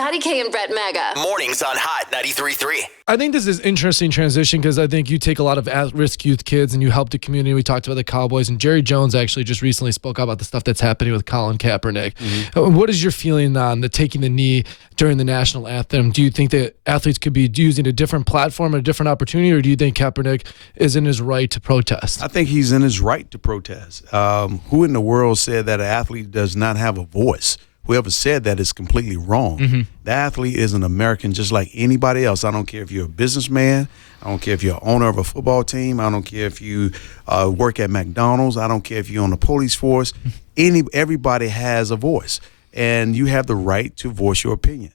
Scotty K and Bret Mega. Mornings on Hot 93.3. I think this is interesting transition because I think you take a lot of at-risk youth kids and you help the community. We talked about the Cowboys, and Jerry Jones actually just recently spoke about the stuff that's happening with Colin Kaepernick. Mm-hmm. What is your feeling on the taking the knee during the national anthem? Do you think that athletes could be using a different platform, a different opportunity, or do you think Kaepernick is in his right to protest? I think he's in his right to protest. Who in the world said that an athlete does not have a voice? Whoever said that is completely wrong. Mm-hmm. The athlete is an American just like anybody else. I don't care if you're a businessman. I don't care if you're owner of a football team. I don't care if you work at McDonald's. I don't care if you're on the police force. Everybody has a voice, and you have the right to voice your opinion,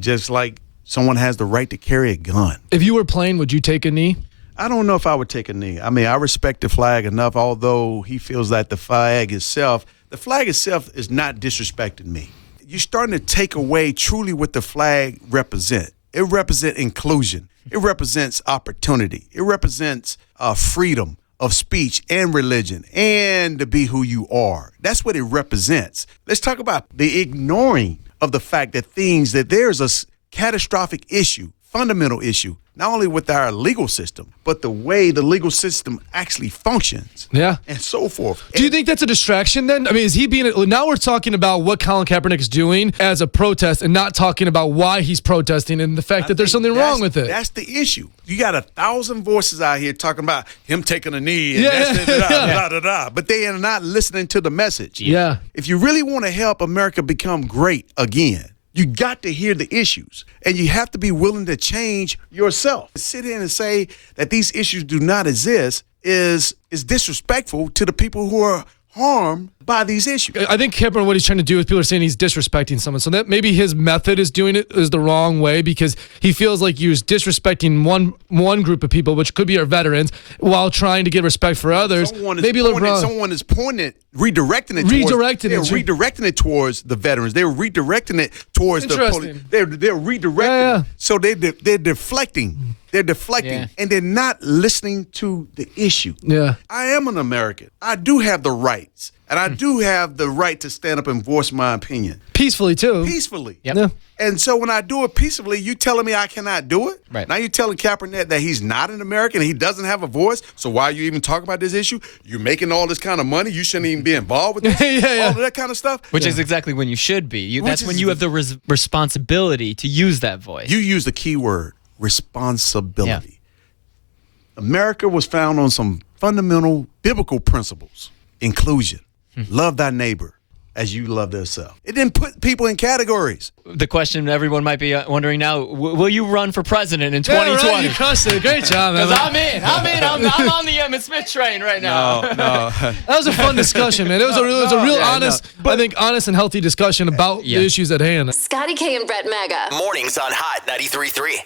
just like someone has the right to carry a gun. If you were playing, would you take a knee? I don't know if I would take a knee. I mean, I respect the flag enough, although he feels that the flag itself is not disrespecting me. You're starting to take away truly what the flag represents. It represents inclusion. It represents opportunity. It represents freedom of speech and religion and to be who you are. That's what it represents. Let's talk about the ignoring of the fact that there's a catastrophic issue, fundamental issue, not only with our legal system, but the way the legal system actually functions. Yeah. And so forth. Do you think that's a distraction then? I mean, is he being – now we're talking about what Colin Kaepernick is doing as a protest and not talking about why he's protesting and the fact that there's something wrong with it. That's the issue. You got 1,000 voices out here talking about him taking a knee and but they are not listening to the message. Yeah. If you really want to help America become great again, you got to hear the issues, and you have to be willing to change yourself. Sit in and say that these issues do not exist is disrespectful to the people who are harmed by these issues. I think Kaepernick, what he's trying to do is people are saying he's disrespecting someone. So that maybe his method is doing it is the wrong way because he feels like he was disrespecting one group of people, which could be our veterans, while trying to get respect for others. Someone is redirecting it towards the veterans. They're redirecting it towards the police. They're redirecting it. So they're deflecting. They're deflecting, and they're not listening to the issue. Yeah. I am an American. I do have the rights, and I do have the right to stand up and voice my opinion. Peacefully, too. Peacefully. Yep. Yeah. And so when I do it peacefully, you telling me I cannot do it? Right. Now you're telling Kaepernick that he's not an American and he doesn't have a voice. So why are you even talking about this issue? You're making all this kind of money. You shouldn't even be involved with this. All of that kind of stuff. Which is exactly when you should be. That's when you have the responsibility to use that voice. You use the key word, responsibility. Yeah. America was found on some fundamental biblical principles. Inclusion. Love thy neighbor as you love yourself. It didn't put people in categories. The question everyone might be wondering now, will you run for president in 2020? Right, you crushed it. Great job, man. Because I'm on the Emmitt Smith train right now. No. That was a fun discussion, man. It was a real honest, I think, honest and healthy discussion about the issues at hand. Scotty K and Bret Mega. Mornings on Hot 93.3.